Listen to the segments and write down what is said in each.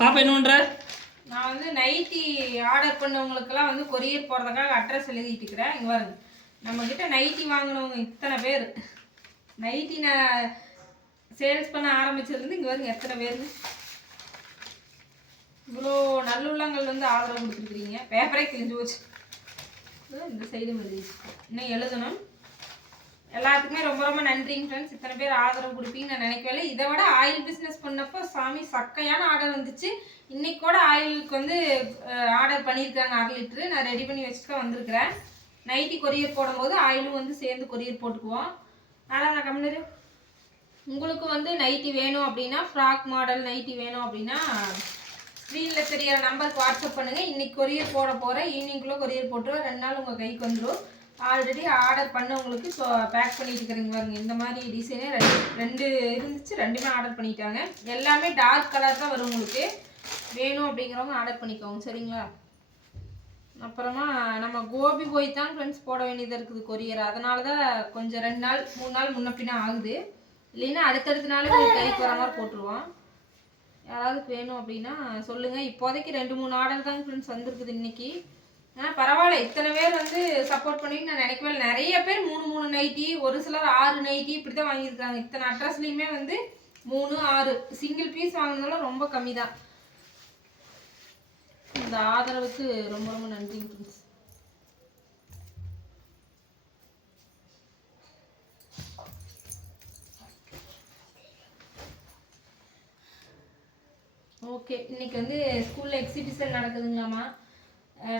பாப்பா என்ன பண்ற? நான் வந்து நைட்டி ஆர்டர் பண்ணவங்களுக்கெல்லாம் வந்து கொரியர் போகிறதுக்காக அட்ரஸ் எழுதிட்டு இருக்கிறேன் இங்கே வருங்க நம்மக்கிட்ட நைட்டி வாங்கினவங்க இத்தனை பேர். நைட்டி நான் சேல்ஸ் பண்ண ஆரம்பிச்சதுலேருந்து இங்கே வருங்க எத்தனை பேர். இவ்வளோ நல்லுள்ளங்கள் வந்து ஆதரவு கொடுத்துருக்குறீங்க. பேப்பரே கிழிஞ்சு போச்சு. இந்த சைடு மாதிரி இன்னும் எழுதணும். எல்லாத்துக்குமே ரொம்ப ரொம்ப நன்றிங்க ஃப்ரெண்ட்ஸ் இத்தனை பேர் ஆதரவு கொடுப்பீங்கன்னு நான் நினைக்கவே இதை விட ஆயில் பிஸ்னஸ் பண்ணப்போ சாமி சக்கையான ஆர்டர் வந்துச்சு. இன்னைக்கு கூட ஆயிலுக்கு வந்து ஆர்டர் பண்ணியிருக்காங்க அரை லிட்ரு நான் ரெடி பண்ணி வச்சுட்டு தான் வந்திருக்கிறேன். நைட்டி கொரியர் போடும்போது ஆயிலும் வந்து சேர்ந்து கொரியர் போட்டுக்குவோம். அதனால் நான் கம்மிடு உங்களுக்கு வந்து நைட்டி வேணும் அப்படின்னா ஃப்ராக் மாடல் நைட்டி வேணும் அப்படின்னா ஸ்க்ரீனில் தெரியற நம்பருக்கு வாட்ஸ்அப் பண்ணுங்கள் இன்றைக்கி கொரியர் போட போகிறேன் ஈவினிங்குள்ளே கொரியர் போட்டுருவோம் ரெண்டு நாள் உங்கள் கைக்கு வந்துடும் ஆல்ரெடி ஆர்டர் பண்ணவங்களுக்கு ஸோ பேக் பண்ணிட்டு இருக்கிறீங்க பாருங்க. இந்த மாதிரி டிசைனே ரெண்டு ரெண்டு இருந்துச்சு. ரெண்டுமே ஆர்டர் பண்ணிட்டாங்க. எல்லாமே டார்க் கலர் தான் வரும் உங்களுக்கு. வேணும் அப்படிங்கிறவங்க ஆர்டர் பண்ணிக்கோங்க. சரிங்களா? அப்புறமா நம்ம கோபி போய் தான் ஃப்ரெண்ட்ஸ் போட வேண்டியதாக இருக்குது கொரியர் அதனால தான் கொஞ்சம் ரெண்டு நாள் மூணு நாள் முன்ன பின்ன ஆகுது. இல்லைன்னா அடுத்தடுத்த நாளே உங்களுக்கு கைக்கு வர மாதிரி போட்டுருவோம். யாராவது வேணும் அப்படின்னா சொல்லுங்கள் இப்போதைக்கு ரெண்டு மூணு ஆர்டர் தான் ஃப்ரெண்ட்ஸ் வந்திருக்குது இன்னைக்கு. ஆனால் பரவாயில்ல. இத்தனை பேர் வந்து சப்போர்ட் பண்ணிட்டு நான் நினைக்கவே நிறைய பேர் மூணு மூணு நைட்டி ஒரு சிலர் ஆறு நைட்டி இப்படி தான் வாங்கியிருக்காங்க. இத்தனை அட்ரஸ்லையுமே வந்து மூணு ஆறு. சிங்கிள் பீஸ் வாங்கினாலும் ரொம்ப கம்மி தான் இந்த ஆதரவுக்கு ரொம்ப ரொம்ப நன்றி ஃப்ரெண்ட்ஸ் ஓகே இன்னைக்கு வந்து ஸ்கூலில் எக்ஸிபிஷன் நடக்குதுங்களாம்மா?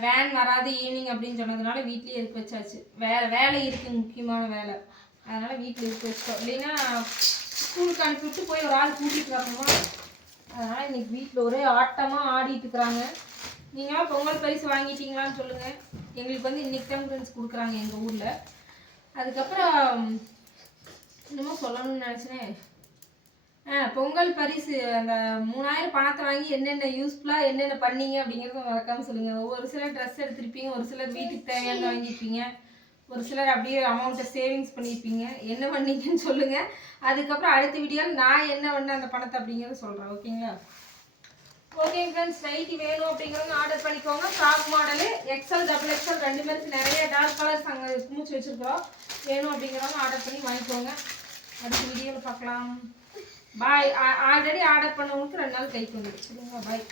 வேன் வராது ஈவினிங் அப்படின்னு சொன்னதுனால வீட்லேயே இருக்க வச்சாச்சு. வேலை வேலை இருக்குது முக்கியமான வேலை. அதனால் வீட்டில் இருக்க வச்சிட்டோம். இல்லைன்னா ஸ்கூலுக்கு அனுப்பிவிட்டு போய் ஒரு ஆள் கூட்டிகிட்டு வரணுமா? அதனால் இன்னைக்கு வீட்டில் ஒரே ஆட்டமாக ஆடிட்டு இருக்கிறாங்க. நீங்களாம் பொங்கல் பரிசு வாங்கிட்டீங்களான்னு சொல்லுங்கள் எங்களுக்கு வந்து இன்றைக்கி தான் ஃப்ரெண்ட்ஸ் கொடுக்குறாங்க எங்கள் ஊரில். அதுக்கப்புறம் என்னமோ சொல்லணும்னு நினச்சினேன் பொங்கல் பரிசு அந்த மூணாயிரம் பணத்தை வாங்கி என்னென்ன யூஸ்ஃபுல்லாக என்னென்ன பண்ணீங்க அப்படிங்கிறத மறக்காம சொல்லுங்கள் ஒரு சிலர் ட்ரெஸ் எடுத்திருப்பீங்க ஒரு சிலர் வீட்டுக்கு தேவையானதை வாங்கியிருப்பீங்க ஒரு சிலர் அப்படியே அமௌண்ட்டை சேவிங்ஸ் பண்ணியிருப்பீங்க என்ன பண்ணீங்கன்னு சொல்லுங்கள் அதுக்கப்புறம் அடுத்த வீடியோவில் நான் என்ன பண்ணேன் அந்த பணத்தை அப்படிங்கிறத சொல்கிறேன் ஓகேங்களா ஓகே ஃப்ரெண்ட்ஸ் நைட்டி வேணும் அப்படிங்கிறவங்க ஆர்டர் பண்ணிக்கோங்க. Frock model XL double XL ரெண்டு பேருக்கு நிறைய டார்க் கலர்ஸ் அங்கே குமிச்சு வச்சுருக்கிறோம். வேணும் அப்படிங்கிறவங்க ஆர்டர் பண்ணி வாங்கிக்கோங்க. அடுத்த வீடியோவில் பார்க்கலாம். பாய் ஆல்ரெடி ஆர்டர் பண்ணவங்களுக்கு ரெண்டு நாள் கைக்கு வந்துடுச்சு சரிங்களா? பாய்